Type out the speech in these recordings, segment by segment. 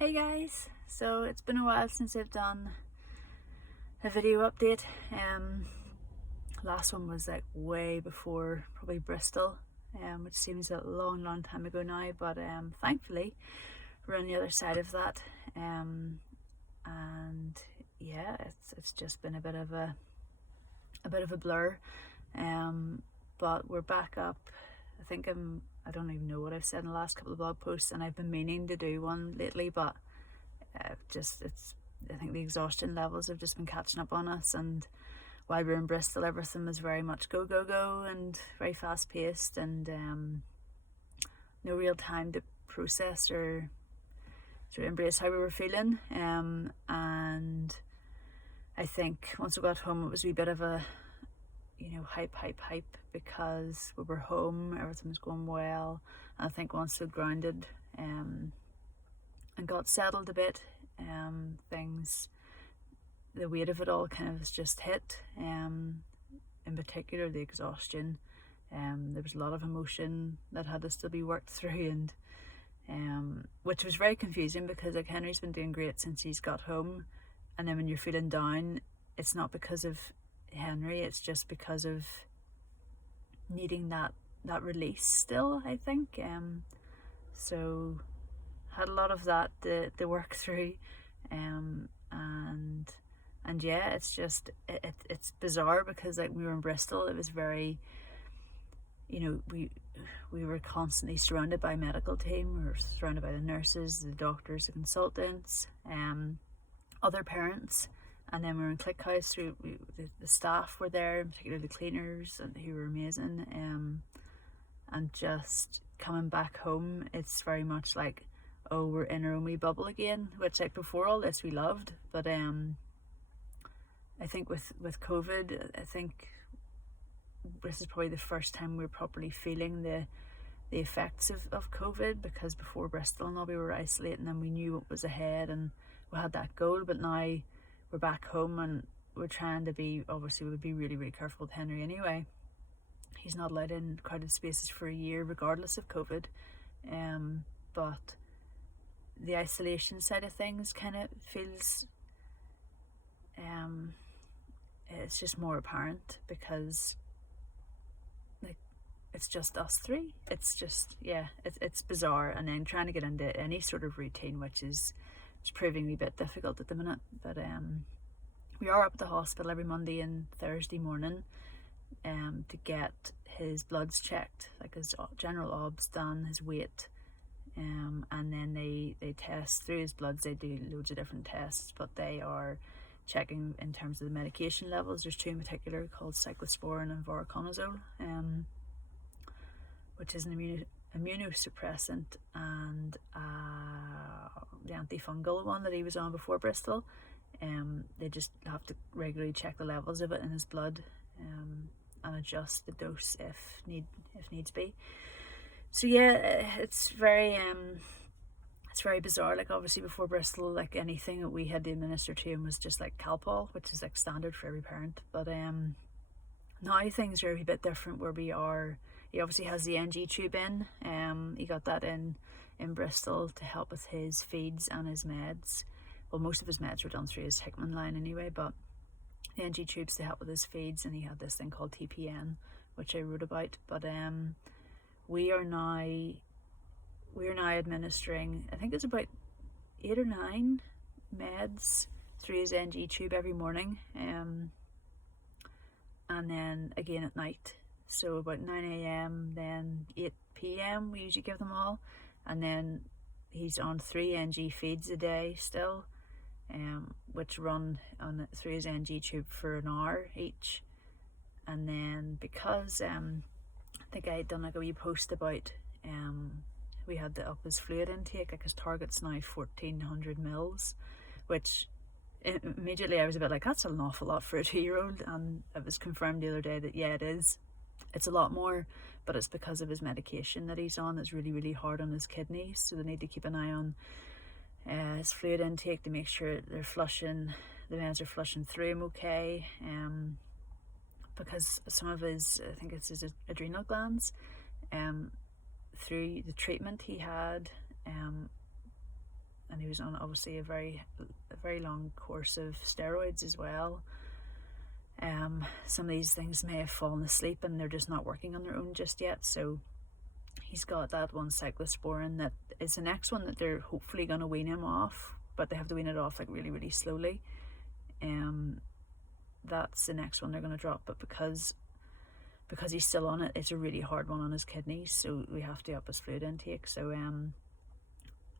Hey guys, so it's been a while since I've done a video update. Last one was like way before probably Bristol, which seems a long time ago now, but thankfully we're on the other side of that. And yeah, it's just been a bit of a blur. But we're back up. I don't even know what I've said in the last couple of blog posts, and I've been meaning to do one lately, but I think the exhaustion levels have just been catching up on us, and while we were in Bristol, everything was very much go and very fast paced, and no real time to process or to embrace how we were feeling. And I think once we got home, it was a wee bit of a hype because we were home, everything was going well. And I think once we grounded and got settled a bit, the weight of it all kind of has just hit. In particular, the exhaustion. There was a lot of emotion that had to still be worked through, and which was very confusing because like Henry's been doing great since he's got home, and then when you're feeling down, it's not because of Henry, it's just because of needing that release still, I think. So had a lot of that to work through, and yeah, it's just it's bizarre because like we were in Bristol, it was very, we were constantly surrounded by medical team, we were surrounded by the nurses, the doctors, the consultants, other parents. And then we were in Clickhouse. The staff were there, in particular the cleaners, and who were amazing. And just coming back home, it's very much like, oh, we're in our own wee bubble again, which like before all this we loved. But I think with COVID, I think this is probably the first time we're properly feeling the effects of COVID, because before Bristol and all, we were isolating and we knew what was ahead and we had that goal. But now we're back home and we're trying to be, obviously we would be really careful with Henry anyway. He's not allowed in crowded spaces for a year regardless of COVID. But the isolation side of things kind of feels, it's just more apparent because like it's just us three. It's just, yeah, it's bizarre. And then trying to get into any sort of routine, which is proving a bit difficult at the minute. But we are up at the hospital every Monday and Thursday morning to get his bloods checked, like his general obs done, his weight, and then they test through his bloods. They do loads of different tests, but they are checking in terms of the medication levels. There's two in particular called cyclosporin and voriconazole, which is an immunosuppressant, and the antifungal one that he was on before Bristol. They just have to regularly check the levels of it in his blood, and adjust the dose if needs be. So yeah, it's very bizarre. Like obviously before Bristol, like anything that we had to administer to him was just like Calpol, which is like standard for every parent. But now things are a bit different where we are. He obviously has the NG tube in. He got that in Bristol to help with his feeds and his meds. Well, most of his meds were done through his Hickman line anyway, but the NG tubes to help with his feeds, and he had this thing called TPN, which I wrote about. But we are now administering, I think it's about 8 or 9 meds through his NG tube every morning, and then again at night. So about 9 a.m, then 8 p.m, we usually give them all. And then he's on 3 NG feeds a day still, which run through his NG tube for an hour each. And then because I think I had done like a wee post about we had to up his fluid intake, like his target's now 1400 mils, which immediately I was a bit like, that's an awful lot for a 2-year-old, and it was confirmed the other day that yeah, it is. It's a lot more, but it's because of his medication that he's on. It's really hard on his kidneys, so they need to keep an eye on his fluid intake to make sure the meds are flushing through him okay, because some of his, I think it's his adrenal glands, through the treatment he had, and he was on obviously a very long course of steroids as well. Some of these things may have fallen asleep and they're just not working on their own just yet, so he's got that one cyclosporin that is the next one that they're hopefully going to wean him off, but they have to wean it off like really slowly. That's the next one they're going to drop, but because he's still on it, it's a really hard one on his kidneys, so we have to up his fluid intake. So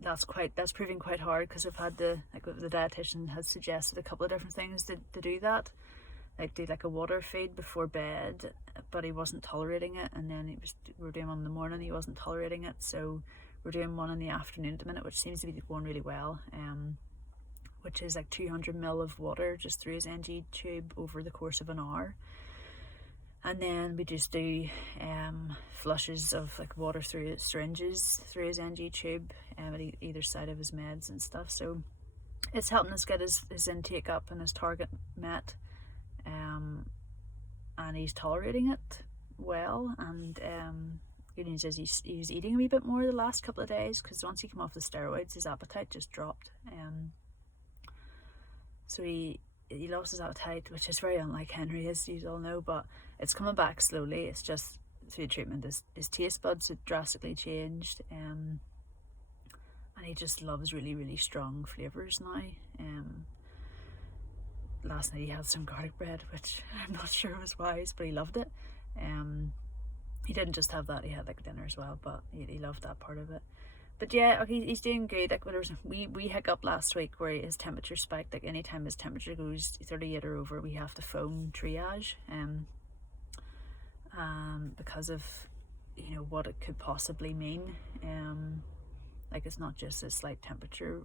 that's proving quite hard, because I've had the dietitian has suggested a couple of different things to do that, like do like a water feed before bed, but he wasn't tolerating it, and then we were doing one in the morning, he wasn't tolerating it, so we're doing one in the afternoon at the minute, which seems to be going really well, which is like 200 ml of water just through his NG tube over the course of an hour. And then we just do flushes of like water through syringes through his NG tube at either side of his meds and stuff. So it's helping us get his intake up and his target met, and he's tolerating it well. And good news is he was eating a wee bit more the last couple of days, because once he came off the steroids, his appetite just dropped. So he lost his appetite, which is very unlike Henry, as you all know, but it's coming back slowly. It's just through treatment, his taste buds had drastically changed, and he just loves really strong flavours now. Last night he had some garlic bread, which I'm not sure was wise, but he loved it. He didn't just have that, he had like dinner as well, but he loved that part of it. But yeah, he's doing good. Like we hiccup last week where his temperature spiked. Like anytime his temperature goes 38 or over, we have to phone triage, because of what it could possibly mean. Like it's not just a slight temperature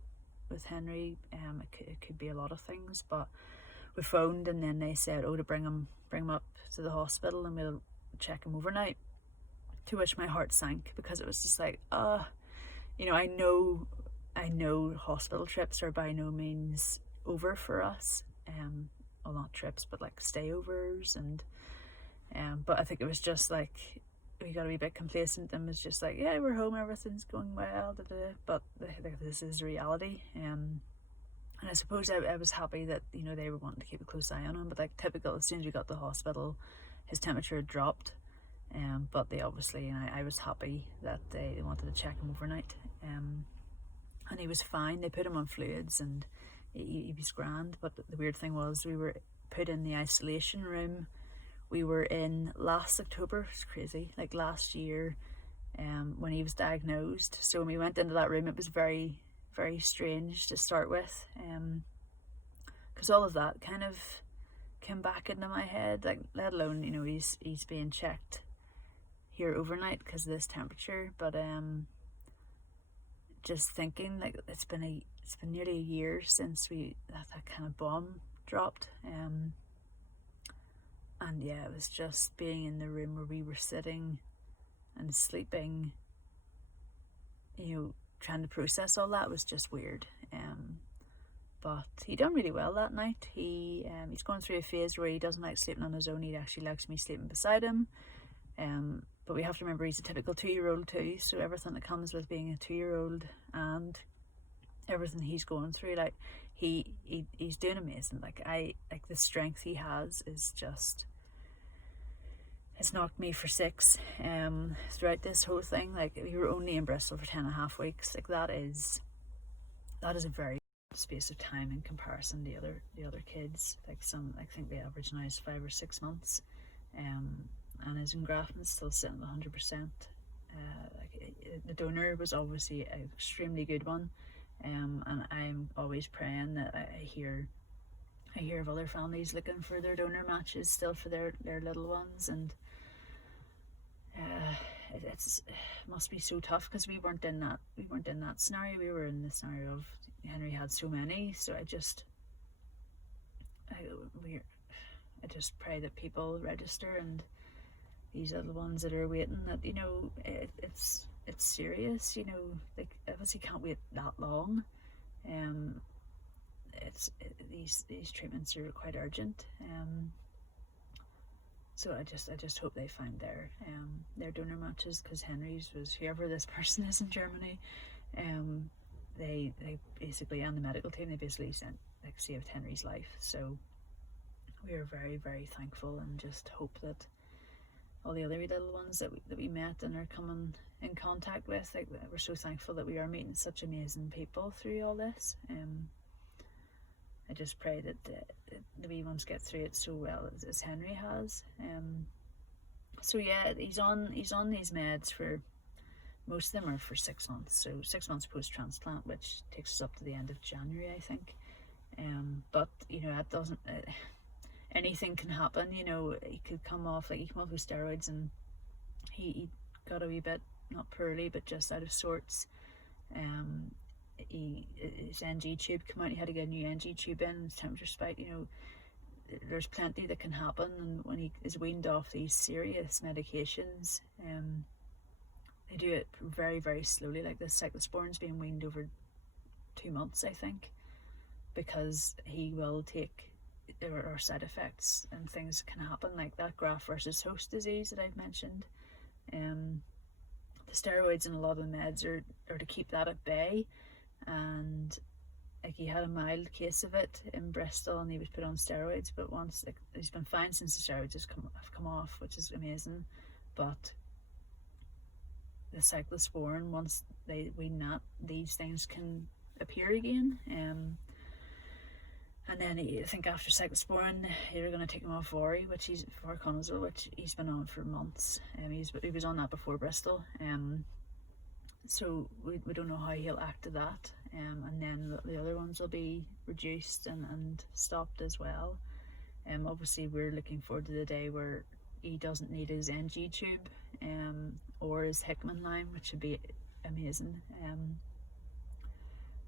with Henry. It could be a lot of things. But we phoned, and then they said, to bring him up to the hospital and we'll check him overnight. To which my heart sank, because it was just like, I know hospital trips are by no means over for us. Well, not trips, but like stayovers, and but I think it was just like we got to be a bit complacent and was just like, yeah, we're home, everything's going well, but this is reality. And I suppose I was happy that they were wanting to keep a close eye on him, but like typical, as soon as we got to the hospital, his temperature had dropped. But they obviously, and I was happy that they wanted to check him overnight, and he was fine. They put him on fluids and he was grand. But the weird thing was, we were put in the isolation room. We were in last October. It's crazy, like last year, when he was diagnosed. So when we went into that room, it was very strange to start with, because all of that kind of came back into my head, like let alone he's being checked here overnight because of this temperature. But just thinking, like it's been nearly a year since that kind of bomb dropped, and yeah, it was just being in the room where we were sitting and sleeping, trying to process all that was just weird. But he done really well that night. He's going through a phase where he doesn't like sleeping on his own. He actually likes me sleeping beside him. But we have to remember he's a typical 2-year-old too, so everything that comes with being a 2-year-old and everything he's going through, like he's doing amazing. Like the strength he has is just, it's knocked me for 6 throughout this whole thing. Like we were only in Bristol for 10.5 weeks. Like that is a very space of time in comparison to the other kids. Like I think the average now is 5 or 6 months, and his engraftment's still sitting at 100%. The donor was obviously an extremely good one, and I'm always praying that I hear of other families looking for their donor matches still for their little ones, and it must be so tough, because we weren't in that scenario. We were in the scenario of Henry had so many. So I just pray that people register, and these are the ones that are waiting, that it's serious. Like obviously can't wait that long. These treatments are quite urgent. So I just hope they find their donor matches, because Henry's was, whoever this person is in Germany, they basically, and the medical team, they basically saved Henry's life. So we are very, very thankful, and just hope that all the other wee little ones that we met and are coming in contact with, like, we're so thankful that we are meeting such amazing people through all this. I just pray that the wee ones get through it so well as Henry has. So yeah, he's on these meds for, most of them are for 6 months. So 6 months post-transplant, which takes us up to the end of January, I think. But you know, that doesn't. Anything can happen. You know, he could come off, like, he came off with steroids, and he got a wee bit, not poorly, but just out of sorts. His NG tube came out. He had to get a new NG tube in. His temperature spiked. You know, there's plenty that can happen, and when he is weaned off these serious medications, they do it very, very slowly. Like, the cyclosporin's being weaned over 2 months, I think, because he will take, or side effects and things can happen, like that graft versus host disease that I've mentioned. The steroids and a lot of the meds are to keep that at bay. And like, he had a mild case of it in Bristol, and he was put on steroids, but once, like, he's been fine since the steroids have come off, which is amazing. But the cyclosporin, once they wean that, these things can appear again. And then I think after cyclosporin, they're going to take him off Vori, voriconazole, which he's been on for months. He was on that before Bristol. So we don't know how he'll act to that. And then the other ones will be reduced and stopped as well. Obviously, we're looking forward to the day where he doesn't need his NG tube, or his Hickman line, which would be amazing.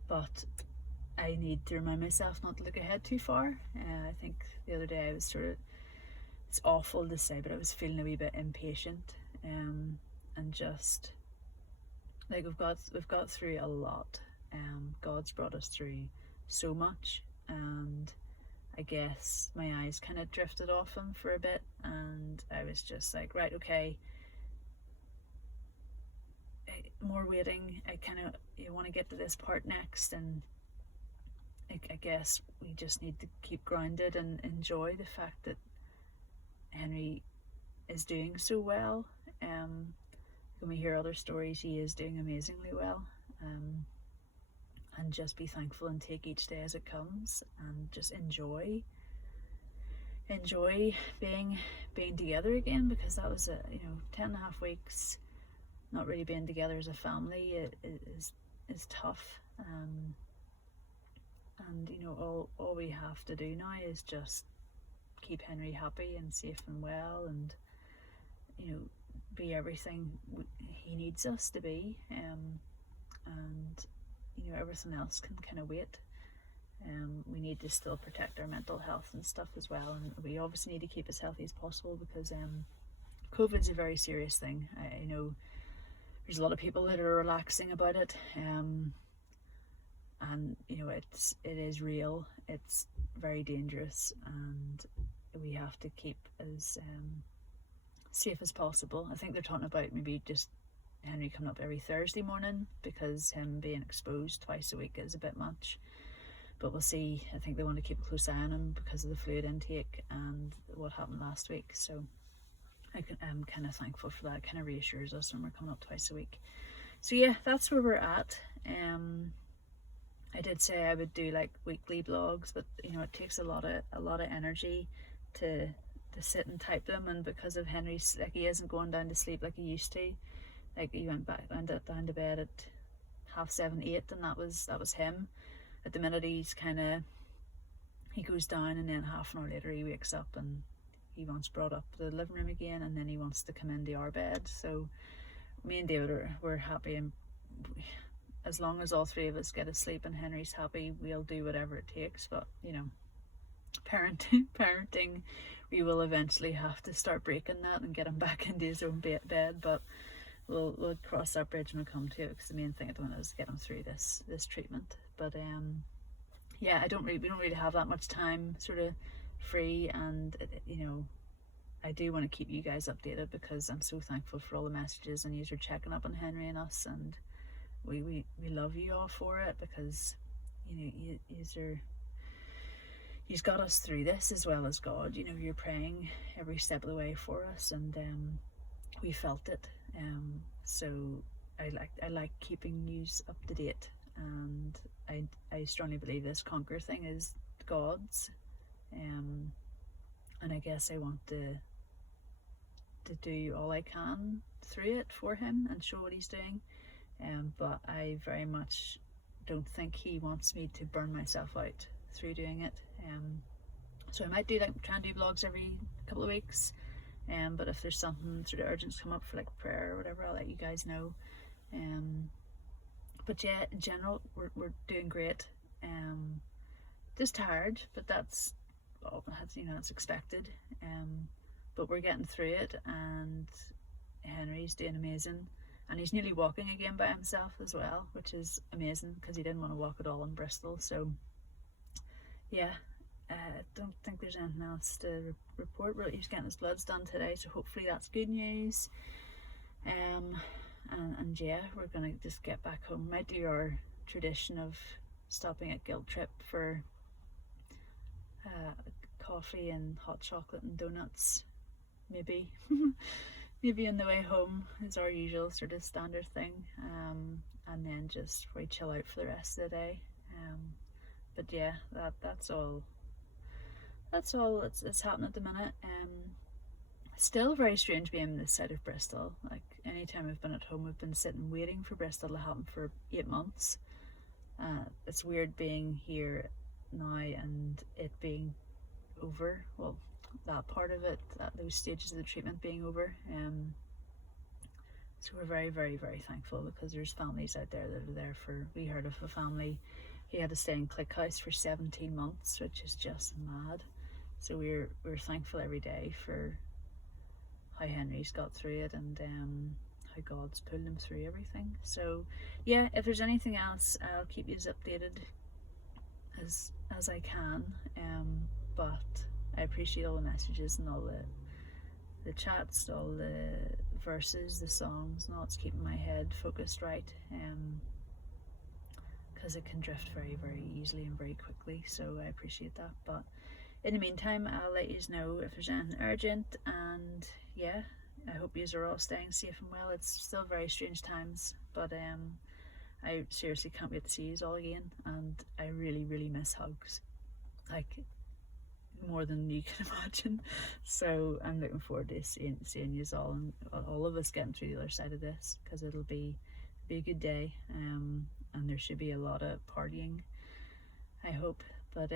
But I need to remind myself not to look ahead too far. I think the other day I was it's awful to say, but I was feeling a wee bit impatient, and just like, we've got through a lot. God's brought us through so much, and I guess my eyes kind of drifted off him for a bit, and I was just like, right, okay, more waiting. I kind of, you want to get to this part next, and I guess we just need to keep grounded and enjoy the fact that Henry is doing so well. When we hear other stories, he is doing amazingly well. And just be thankful and take each day as it comes, and just enjoy being together again, because that was 10.5 weeks not really being together as a family. It is tough. And you know, all we have to do now is just keep Henry happy and safe and well, and you know, be everything he needs us to be. And you know, everything else can kind of wait. We need to still protect our mental health and stuff as well, and we obviously need to keep as healthy as possible, because COVID's a very serious thing. I know there's a lot of people that are relaxing about it, and you know, it is real. It's very dangerous, and we have to keep as safe as possible. I think they're talking about maybe just Henry coming up every Thursday morning, because him being exposed twice a week is a bit much. But we'll see. I think they want to keep a close eye on him because of the fluid intake and what happened last week. So I'm kind of thankful for that. It kind of reassures us when we're coming up twice a week. So yeah, that's where we're at. I did say I would do like weekly blogs, but you know, it takes a lot of energy to sit and type them, and because of Henry's, like, he isn't going down to sleep like he used to. Like, he went down to bed at 7:30, 8, and that was him. At the minute, he goes down, and then half an hour later he wakes up and he wants brought up to the living room again, and then he wants to come into our bed. So me and David we're happy, and as long as all three of us get asleep and Henry's happy, we'll do whatever it takes. But you know, parenting, we will eventually have to start breaking that and get him back into his own bed. But we'll cross that bridge when we come to it, because the main thing at the moment is get him through this treatment. But yeah, we don't really have that much time sort of free, and you know, I do want to keep you guys updated, because I'm so thankful for all the messages, and you're checking up on Henry and us, and we love you all for it, because you know you've got us through this as well as God. You know, you're praying every step of the way for us, and we felt it. So I like keeping news up to date, and I strongly believe this Conquer thing is God's, and I guess I want to do all I can through it for him and show what he's doing. But I very much don't think he wants me to burn myself out through doing it. So I might do try and do vlogs every couple of weeks. But if there's something sort of urgent to come up for like prayer or whatever, I'll let you guys know. But yeah, in general, we're doing great. Just tired, but that's it's expected. But we're getting through it, and Henry's doing amazing, and he's nearly walking again by himself as well, which is amazing because he didn't want to walk at all in Bristol. So yeah, I don't think there's anything else to report. He's getting his bloods done today, so hopefully that's good news. And yeah, we're gonna just get back home. Might do our tradition of stopping at Guilt Trip for coffee and hot chocolate and donuts, maybe. Maybe on the way home is our usual sort of standard thing, and then just we chill out for the rest of the day. But yeah, that's all that's happening at the minute. Still very strange being this side of Bristol. Like, anytime I've been at home, I've been sitting waiting for Bristol to happen for 8 months. It's weird being here now and it being over. Well, that part of it, those stages of the treatment being over. So we're very, very, very thankful, because there's families out there that are there for. We heard of a family who had to stay in Click House for 17 months, which is just mad. So we're thankful every day for how Henry's got through it, and how God's pulled him through everything. So yeah, if there's anything else, I'll keep you as updated as I can. But I appreciate all the messages and all the chats, all the verses, the songs, and all. It's keeping my head focused right, because it can drift very, very easily and very quickly. So I appreciate that. But in the meantime, I'll let you know if there's anything urgent, and yeah, I hope you are all staying safe and well. It's still very strange times, but I seriously can't wait to see you all again, and I really, really miss hugs, like more than you can imagine. So I'm looking forward to seeing you all, and all of us getting through the other side of this, because it'll be a good day, and there should be a lot of partying, I hope. But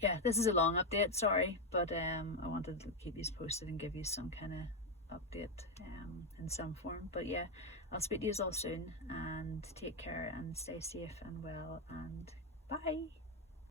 yeah, this is a long update, sorry, but I wanted to keep you posted and give you some kind of update in some form. But yeah, I'll speak to you all soon, and take care and stay safe and well, and bye.